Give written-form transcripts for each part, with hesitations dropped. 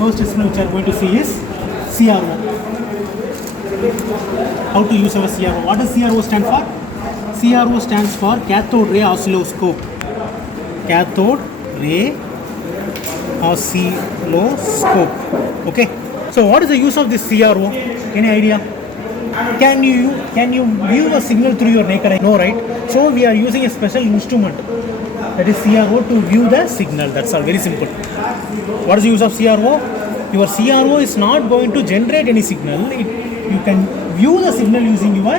First discipline which we are going to see is CRO. How to use our CRO. What does CRO stand for? CRO stands for cathode ray oscilloscope. Cathode ray oscilloscope. Okay. So what is the use of this CRO? Any idea? Can you view a signal through your naked eye? No, right? So we are using a special instrument, that is CRO, to view the signal. That's all. Very simple. What is the use of CRO? Your CRO is not going to generate any signal. You can view the signal using your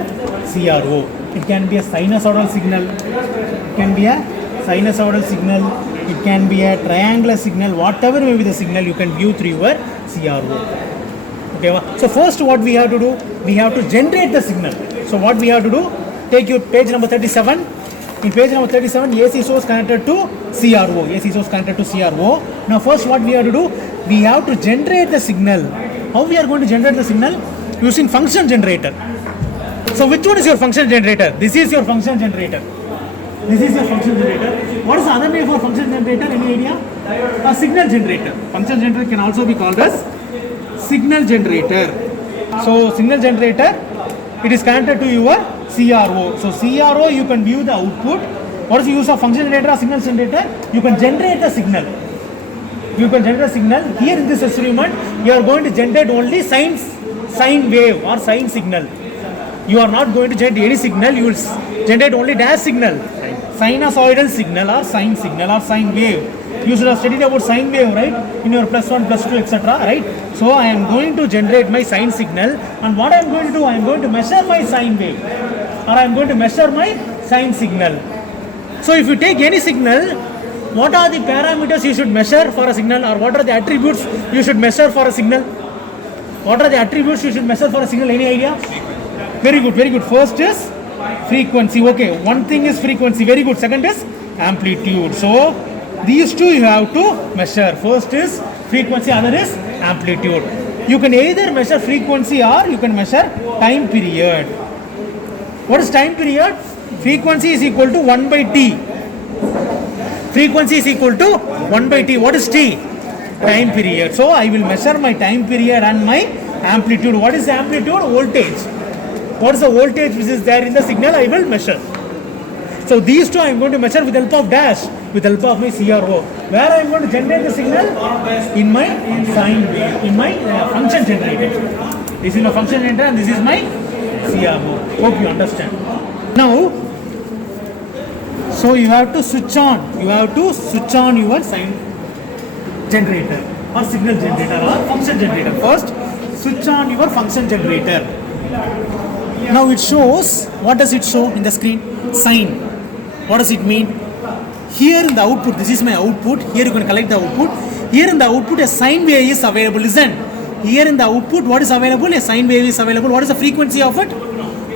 CRO. It can be a sinusoidal signal. It can be a sinusoidal signal. It can be a triangular signal. Whatever may be the signal, you can view through your CRO. Okay. So first, what we have to do? We have to generate the signal. So what we have to do? Take your page number 37. In page number 37, AC source connected to CRO. AC source connected to CRO. Now first what we have to do? We have to generate the signal. How we are going to generate the signal? Using function generator. So which one is your function generator? This is your function generator. This is your function generator. What is the other name for function generator? Any idea? A signal generator. Function generator can also be called as signal generator. So signal generator, it is connected to your CRO. So CRO, you can view the output. What is the use of function generator or signal generator? You can generate the signal. You can generate a signal. Here in this experiment, you are going to generate only sine wave or sine signal. You are not going to generate any signal. You will generate only dash signal, sinusoidal signal or sine wave. You should have studied about sine wave, right? In your +1, +2, etc. Right? So I am going to generate my sine signal, and what I am going to do? I am going to measure my sine wave, or I am going to measure my sine signal. So if you take any signal, what are the parameters you should measure for a signal, or what are the attributes you should measure for a signal? What are the attributes you should measure for a signal? Any idea? Very good, very good. First is frequency. Okay, one thing is frequency. Very good. Second is amplitude. So these two you have to measure. First is frequency, other is amplitude. You can either measure frequency or you can measure time period. What is time period? Frequency is equal to 1 by t. Frequency is equal to 1 by t. What is t? Time period. So I will measure my time period and my amplitude. What is the amplitude? Voltage. What is the voltage which is there in the signal? I will measure. So these two I am going to measure with the help of dash, with the help of my CRO. Where I am going to generate the signal? In my sine wave, in my function generator. This is my function generator and this is my CRO. Hope you understand. Now, so you have to switch on. You have to switch on your sine generator or signal generator or function generator. First, switch on your function generator. Now it shows, what does it show in the screen? Sine. What does it mean? Here in the output, this is my output. Here you can collect the output. Here in the output, a sine wave is available. Listen. Here in the output, what is available? A sine wave is available. What is the frequency of it?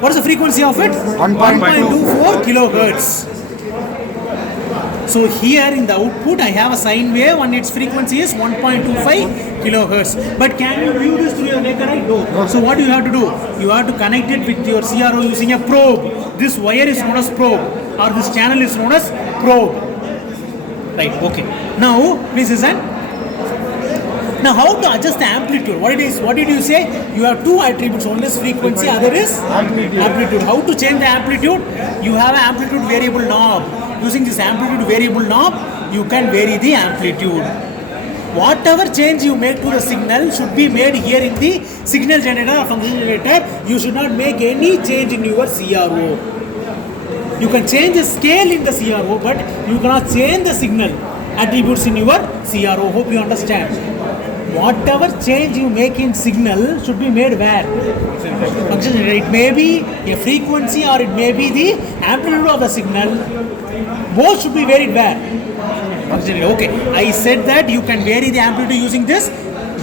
What is the frequency of it? 1.24 kilohertz. So here in the output, I have a sine wave and its frequency is 1.25 kilohertz. But can you view this through your naked eye? No. So what do you have to do? You have to connect it with your CRO using a probe. This wire is known as probe, or this channel is known as probe. Right, okay. Now, please listen. Now, how to adjust the amplitude? What did you say? You have two attributes. One is frequency, other is amplitude. How to change the amplitude? You have an amplitude variable knob. Using this amplitude variable knob, you can vary the amplitude. Whatever change you make to the signal should be made here in the signal generator or function generator. You should not make any change in your CRO. You can change the scale in the CRO, but you cannot change the signal attributes in your CRO. Hope you understand. Whatever change you make in signal should be made where? Function generator. It may be a frequency or it may be the amplitude of the signal. Both should be varied where? Okay, I said that you can vary the amplitude using this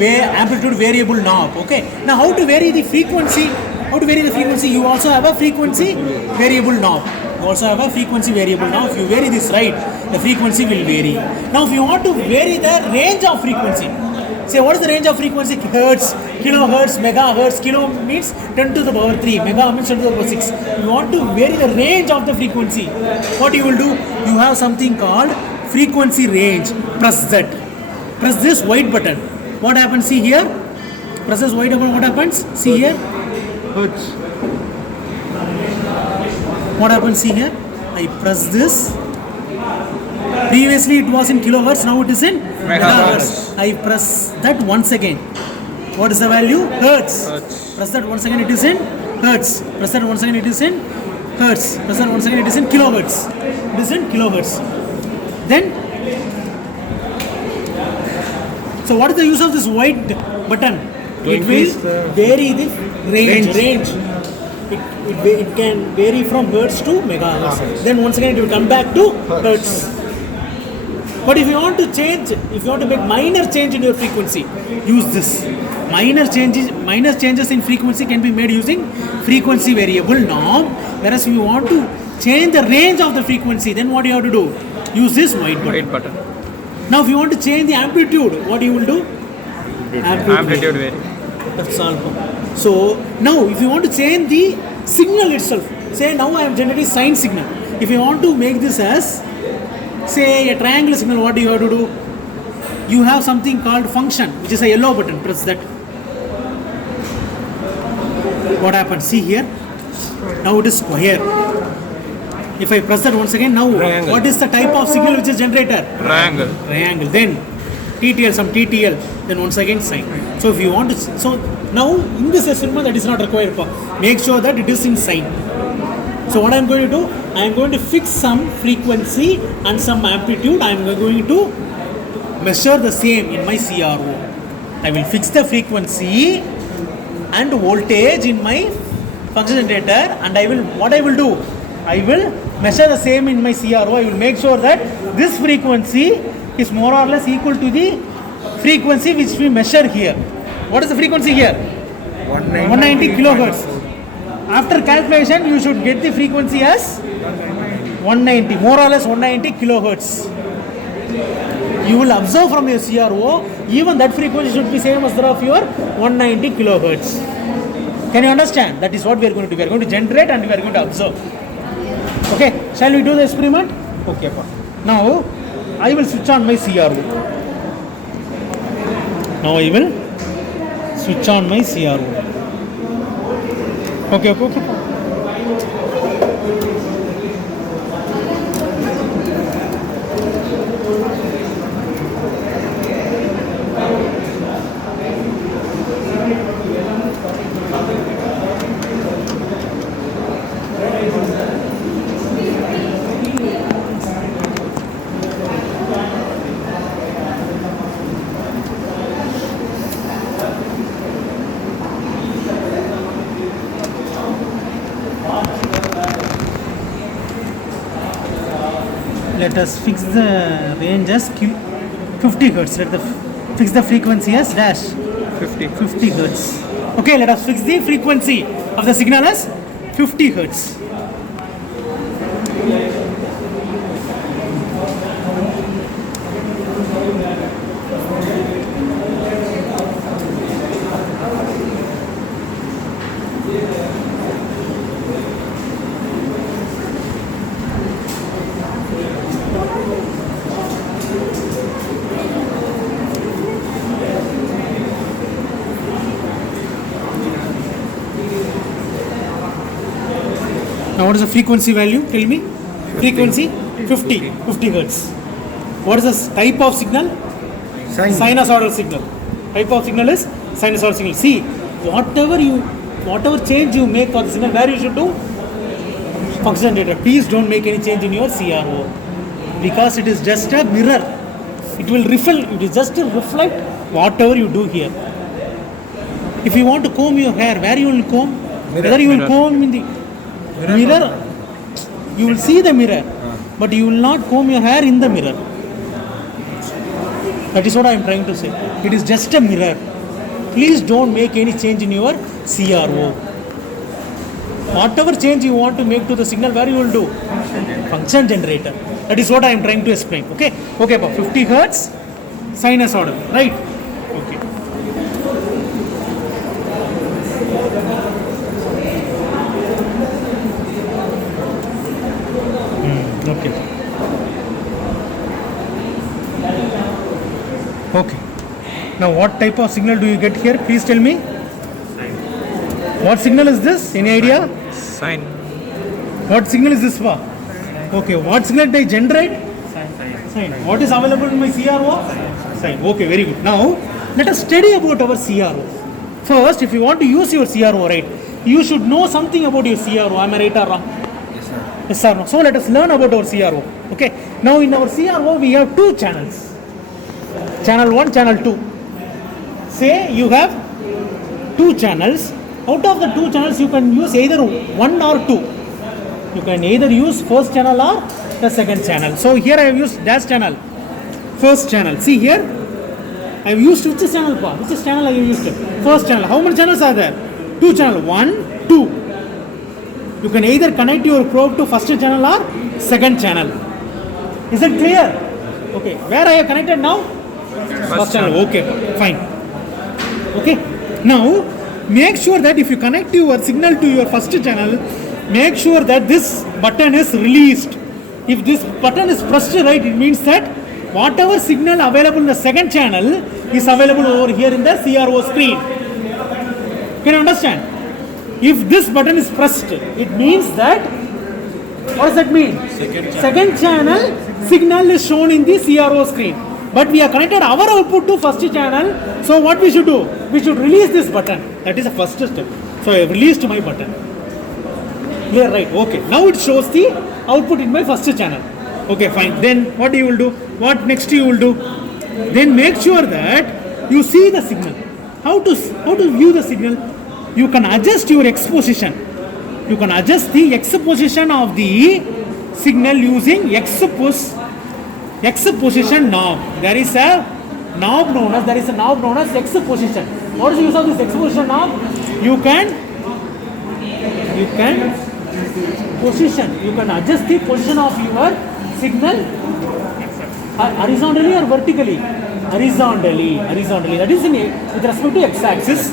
amplitude variable knob. Okay, now how to vary the frequency? How to vary the frequency? You also have a frequency variable knob. You also have a frequency variable knob. If you vary this right, the frequency will vary. Now, if you want to vary the range of frequency, say what is the range of frequency? Hertz, kilohertz, megahertz. Kilo means 10 to the power 3, mega means 10 to the power 6. You want to vary the range of the frequency. What you will do? You have something called frequency range. Press that. Press this white button. What happens? See here. Press this Y button. What happens? See here. Hertz. What happens? See here. I press this. Previously it was in kilohertz. Now it is in megahertz. I press that once again. What is the value? Hertz. Hertz. Press that once again. It is in hertz. Press that once again. It is in hertz. Press that once again. It is in kilohertz. It is in kilohertz. Then. So what is the use of this white button? It increase will the vary the range. It can vary from hertz to megahertz. Then once again it will come back to hertz. But if you want to change, if you want to make minor change in your frequency, use this. Minor changes in frequency can be made using frequency variable knob. Whereas if you want to change the range of the frequency, then what you have to do? Use this white button. Now if you want to change the amplitude, what you will do? Amplitude vary. That's all. So now if you want to change the signal itself, say now I am generating sine signal. If you want to make this as, say, a triangular signal, what do you have to do? You have something called function, which is a yellow button. Press that. What happens? See here. Now it is square. If I press that once again, now Triangle. what is the type of signal which is generated? Triangle. Then TTL, some TTL. Then once again sine. So if you want to, so now in this experiment that is not required. Make sure that it is in sine. So what I am going to do? I am going to fix some frequency and some amplitude. I am going to measure the same in my CRO. I will fix the frequency and voltage in my function generator, and what I will do? I will measure the same in my CRO. I will make sure that this frequency is more or less equal to the frequency which we measure here. What is the frequency here? 190 kilohertz. After calculation, you should get the frequency as 190, more or less 190 kilohertz. You will observe from your CRO, even that frequency should be same as that of your 190 kilohertz. Can you understand? That is what we are going to do. We are going to generate and we are going to observe. Okay, shall we do the experiment? Okay, now I will switch on my CRO. Now I will switch on my CRO. Okay. Let us fix the range as 50 hertz. Let us fix the frequency as dash 50 hertz. Okay, let us fix the frequency of the signal as 50 hertz. Now what is the frequency value? Tell me. Frequency 50 hertz. What is the type of signal? Sinusoidal signal. Type of signal is sinusoidal signal. See, whatever change you make for the signal, where you should do? Function generator. Please don't make any change in your CRO, because it is just a mirror. It will it is just to reflect whatever you do here. If you want to comb your hair, where you will comb? Whether you will comb in the mirror, you will see the mirror, but you will not comb your hair in the mirror. That is what I am trying to say. It is just a mirror. Please don't make any change in your CRO. Whatever change you want to make to the signal, where you will do? Function generator. That is what I am trying to explain. Okay, 50 hertz sinusoidal, right? Okay. Okay. Now what type of signal do you get here? Please tell me. What signal is this? Any idea? Sine. What signal is this for? Okay, what signal did I generate? Sine. What is available in my CRO? Sine. Okay, very good. Now, let us study about our CRO. First, if you want to use your CRO, right, you should know something about your CRO. Am I right or wrong? Yes, sir. Yes, sir. No. So, let us learn about our CRO. Okay. Now, in our CRO, we have two channels. Channel 1, channel 2. Say you have two channels. Out of the two channels, you can use either one or two. You can either use first channel or the second channel. So here I have used dash channel, first channel. See here, I have used which channel? Which channel I have used? First channel. How many channels are there? Two channel. 1, 2. You can either connect your probe to first channel or second channel. Is it clear? Okay. Where I have connected now? First channel. Okay. Fine. Okay. Now, make sure that if you connect your signal to your first channel, make sure that this button is released. If this button is pressed right, it means that whatever signal available in the second channel is available over here in the CRO screen. Can you understand? If this button is pressed, it means that, what does that mean? Second channel signal is shown in the CRO screen. But we have connected our output to first channel. So what we should do? We should release this button. That is the first step. So I have released my button. Clear, right? Okay. Now it shows the output in my first channel. Okay, fine. Then what you will do? What next you will do? Then make sure that you see the signal. How to view the signal? You can adjust your X position. You can adjust the X position of the signal using X position knob. There is a knob known as X position. What is the use of this X position knob? You can position. You can adjust the position of your signal horizontally or vertically. Horizontally. That is with respect to X-axis.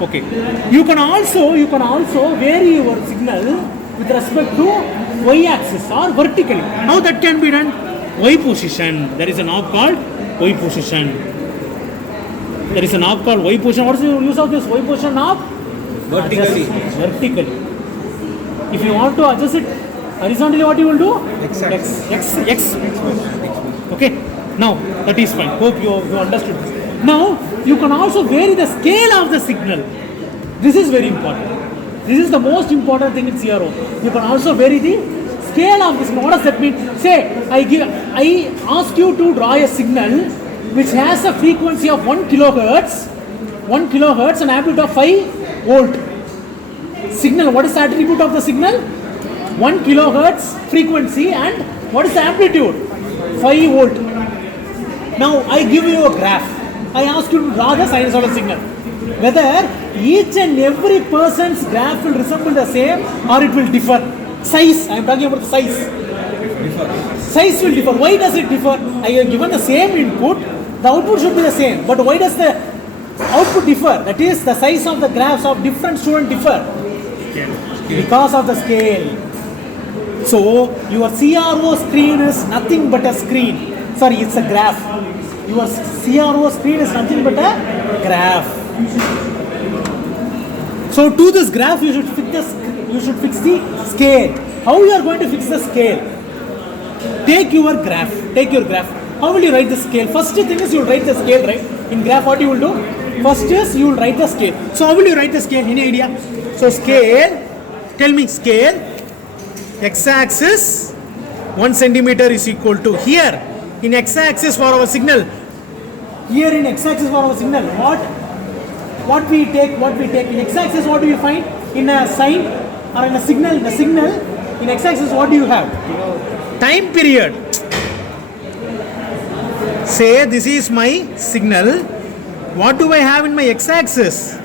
Okay. You can also vary your signal with respect to Y-axis or vertically. How that can be done? Y position. There is a knob called Y position. What is the use of this Y position knob? Vertically. Vertically. If you want to adjust it horizontally, what you will do? X. Okay. Now that is fine. Hope you understood this. Now you can also vary the scale of the signal. This is very important. This is the most important thing in CRO. You can also vary the scale of this. What does that mean? Say I ask you to draw a signal which has a frequency of 1 kilohertz and amplitude of 5 volt. Signal, what is the attribute of the signal? 1 kilohertz frequency and what is the amplitude? 5 volt. Now I give you a graph. I ask you to draw the sinusoidal signal. Whether each and every person's graph will resemble the same or it will differ. Size, I am talking about the size. Size will differ. Why does it differ? I have given the same input, the output should be the same. But why does the output differ? That is, the size of the graphs of different students differ. Because of the scale. So, your CRO screen is nothing but a screen. Sorry, it's a graph. Your CRO screen is nothing but a graph. So, to this graph, you should fix the scale. How you are going to fix the scale? Take your graph. How will you write the scale? First thing is you will write the scale, right? In graph, what you will do? First is you will write the scale. So, how will you write the scale? Any idea? So, scale. Tell me scale. X-axis 1 centimeter is equal to here. In X-axis for our signal. Here in X-axis for our signal. What we take in X-axis, what do you find? In a sine or in a signal, in X-axis what do you have? Time period. Say this is my signal. What do I have in my X-axis?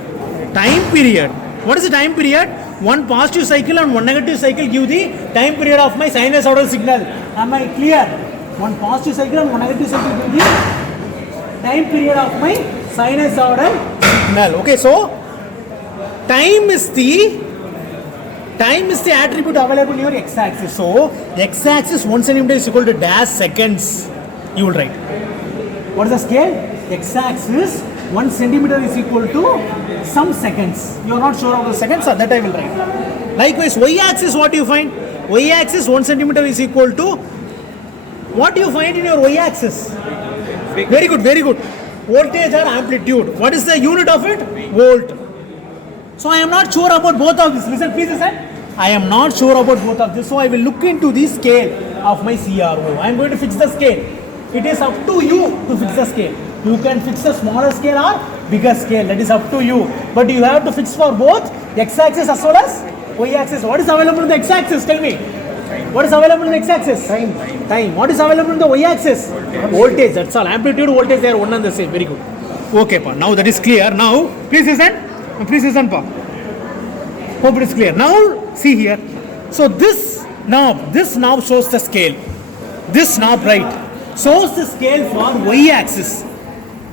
Time period. What is the time period? One positive cycle and one negative cycle give the time period of my sinusoidal signal. Am I clear? One positive cycle and one negative cycle give the time period of my sinusoidal signal. Okay, so time is the attribute available in your X-axis. So X-axis 1 centimeter is equal to dash seconds. You will write. What is the scale? x-axis 1 centimeter is equal to some seconds. You are not sure of the seconds, so that I will write. Likewise, y-axis, what do you find? Y-axis 1 centimeter is equal to, what do you find in your y-axis? Very good, very good. Voltage or amplitude. What is the unit of it? Volt. So I am not sure about both of this. Listen, please listen. I am not sure about both of this. So I will look into the scale of my CRO. I am going to fix the scale. It is up to you to fix the scale. You can fix a smaller scale or bigger scale. That is up to you. But you have to fix for both x-axis as well as y-axis. What is available in the x-axis? Tell me. What is available in the x-axis? Time. What is available in the y-axis? Voltage. That's all. Amplitude, voltage, they are one and the same. Very good. Okay, pa. Now that is clear. Now, please listen. Please listen, pa. Hope it is clear. Now, see here. So this knob shows the scale. This knob, right, shows the scale for y-axis.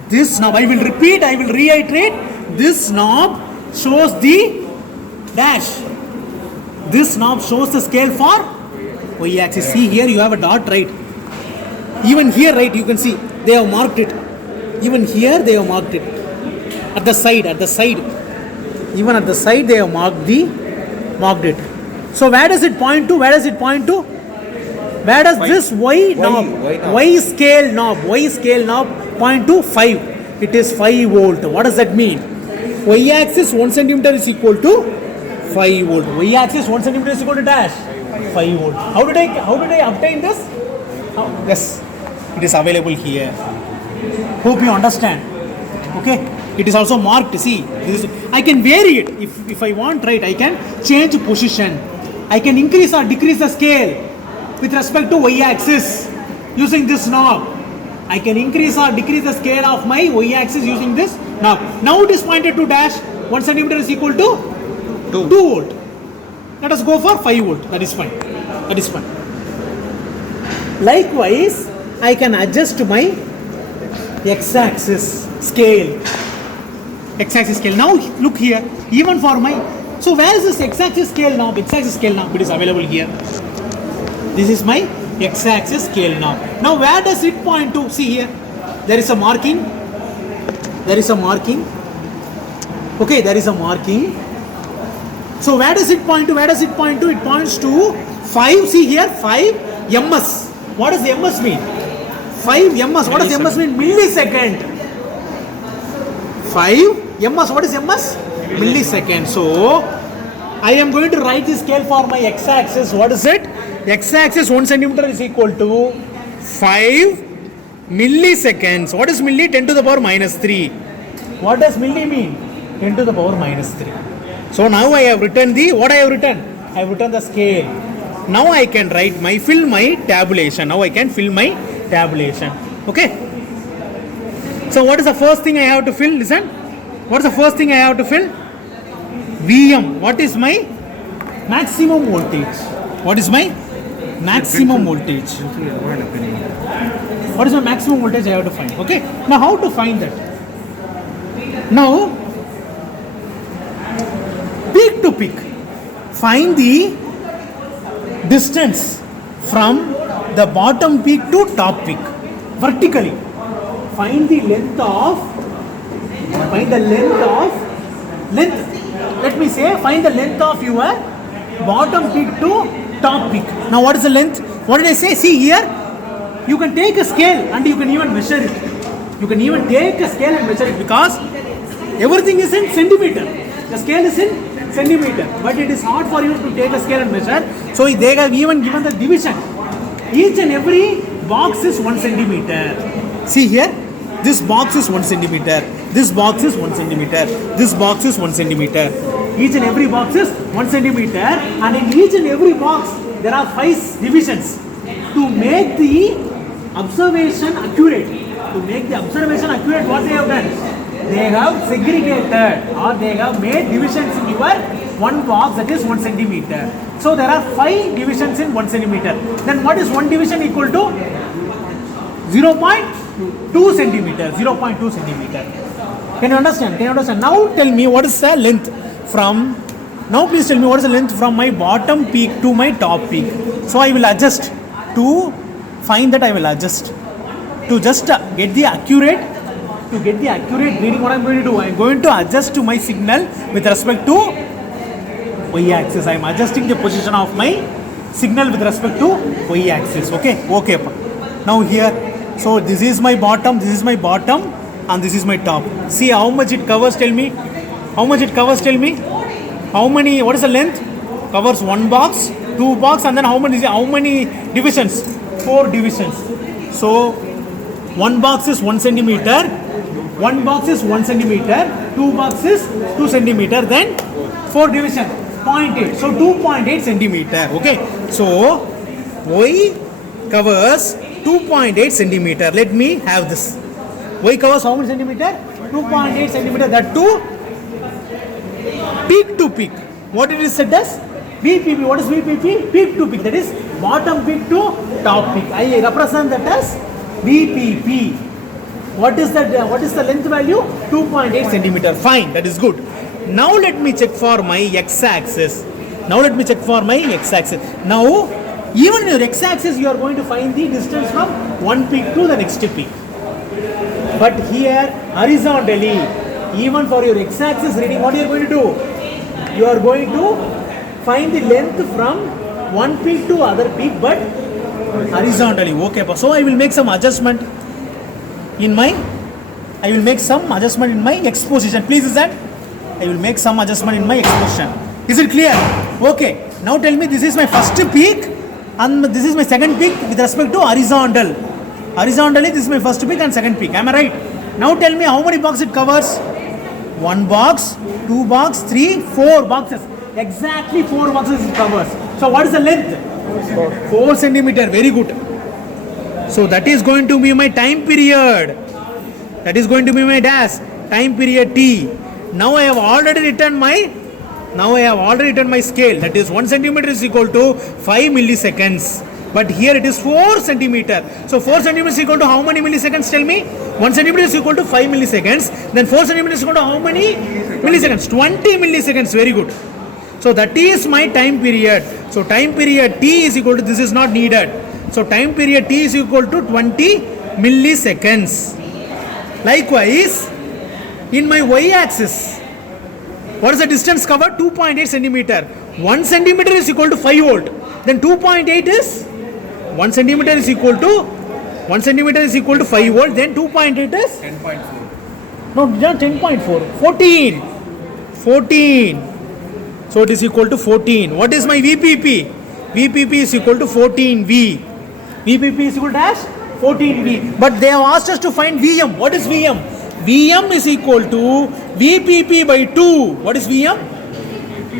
This knob, I will repeat, I will reiterate. This knob shows the dash. This knob shows the scale for y-axis. See here, you have a dot, right? Even here, right, you can see they have marked it. Even here, they have marked it. At the side. Even at the side, they have marked it. So where does it point to? Where does this y scale knob point to? 5. It is 5 volt. What does that mean? Y-axis 1 centimeter is equal to 5 volt. Y-axis 1 centimeter is equal to dash 5 volt. How did I obtain this? Yes, it is available here. Hope you understand. Okay. It is also marked. See, I can vary it. If I want, right, I can change position. I can increase or decrease the scale with respect to y-axis using this knob. I can increase or decrease the scale of my y-axis using this knob. Now it is pointed to dash 1 centimeter is equal to 2 volt. Let us go for 5 volt. That is fine. Likewise, I can adjust my x-axis scale. Now look here. Even for my, so where is this x-axis scale knob? X-axis scale knob, it is available here. This is my x-axis scale knob. Now where does it point to? See here, there is a marking. Okay, there is a marking. So where does it point to? It points to 5. See here, 5 ms. What does ms mean? 5 ms. What does ms mean? Millisecond. 5 ms. What is ms? Millisecond. So I am going to write the scale for my x-axis. What is it? X-axis 1 centimeter is equal to 5 milliseconds. What is milli? 10 to the power minus 3. What does milli mean? 10 to the power minus 3. So now I have written what I have written? I have written the scale. Now I can fill my tabulation. Okay. So what is the first thing I have to fill? Listen. What is the first thing I have to fill? Vm. What is my maximum voltage? What is my maximum voltage? What is my maximum voltage I have to find? Okay. Now how to find that? Now peak to peak. Find the distance from the bottom peak to top peak. Vertically. Find the length of your bottom peak to top peak. Now what is the length? What did I say? See here, you can take a scale and you can even measure it. Because everything is in centimeter. The scale is in centimeter, but it is hard for you to take a scale and measure. So they have even given the division. Each and every box is 1 centimeter. See here. This box is 1 centimeter. This box is 1 centimeter. This box is 1 centimeter. Each and every box is 1 centimeter. And in each and every box, there are 5 divisions. To make the observation accurate, what they have done? They have segregated or they have made divisions in your one box, that is 1 centimeter. So there are 5 divisions in 1 centimeter. Then what is 1 division equal to? 0.2 centimeter. Can you understand? Now tell me what is the length from. Now please tell me what is the length from my bottom peak to my top peak. So I will adjust to find that. I will adjust to just get the accurate to get the accurate reading, what I'm going to do? I'm going to adjust to my signal with respect to y-axis. I'm adjusting the position of my signal with respect to y-axis. Okay. Now here, so this is my bottom, and this is my top. See how much it covers, tell me. How much it covers, tell me. How many, what is the length? Covers one box, two box, and then how many divisions? 4 divisions. So one box is 1 centimeter, one box is 1 centimeter, two boxes 2 centimeter, then 4 division, 0.8. So 2.8 centimeter. Okay. So Y covers 2.8 centimeter. Let me have this. Y covers how many centimeter? 2.8 centimeter. That too peak to peak. What it is said as? VPP. What is VPP? Peak to peak. That is bottom peak to top peak. I represent that as VPP. What is that? What is the length value? 2.8 centimeter. Fine. That is good. Now let me check for my x-axis. Now, even in your x-axis, you are going to find the distance from one peak to the next peak. But here, horizontally, even for your x-axis reading, what you are going to do? You are going to find the length from one peak to other peak, but horizontally. Okay, so I will make some adjustment in my x position. Please, is that? I will make some adjustment in my x position. Is it clear? Okay. Now tell me, this is my first peak and this is my second peak with respect to horizontal. Horizontally, this is my first peak and second peak. Am I right? Now tell me how many boxes it covers? 1 box, 2 box, 3, 4 boxes. Exactly 4 boxes it covers. So what is the length? 4 centimeter. Very good. So that is going to be my time period. That is going to be my dash. Time period T. Now I have already written my scale. That is 1 centimeter is equal to 5 milliseconds. But here it is 4 centimeter. So 4 centimeters is equal to how many milliseconds? Tell me. 1 centimeter is equal to 5 milliseconds. Then 4 centimeters is equal to how many milliseconds? 20 milliseconds. Very good. So that is my time period. So time period T is equal to, this is not needed. So time period T is equal to 20 milliseconds. Likewise, in my y-axis, what is the distance covered? 2.8 centimeter. 1 centimeter is equal to 5 volt. Then 2.8 is 1 centimeter is equal to 5 volt. Then 2.8 is 10.4. No, not 10.4. 14. So it is equal to 14. What is my VPP? VPP is equal to 14V. VPP is equal to dash 14V. But they have asked us to find VM. What is VM? VM is equal to VPP by 2. What is VM?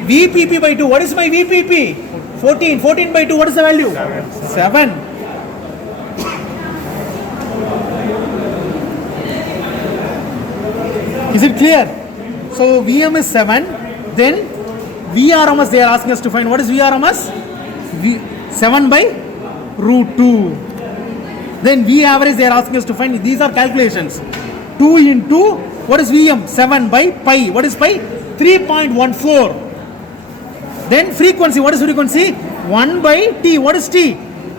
VPP by 2. What is my VPP? 14. 14 by 2. What is the value? 7. Is it clear? So VM is 7. Then VRMS they are asking us to find. What is VRMS? 7 by root 2. Then V average they are asking us to find. These are calculations. 2 into, what is VM? 7 by pi. What is pi? 3.14. Then frequency. What is frequency? 1 by T. What is T?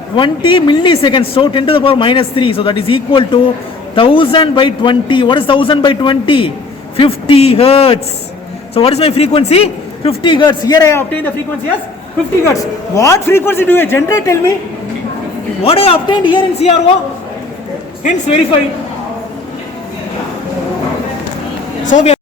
20 milliseconds. So 10 to the power minus 3. So that is equal to 1000 by 20. What is 1000 by 20? 50 hertz. So what is my frequency? 50 hertz. Here I have obtained the frequency as 50 hertz. What frequency do I generate? Tell me. What I have obtained here in CRO? Hence verified. So we are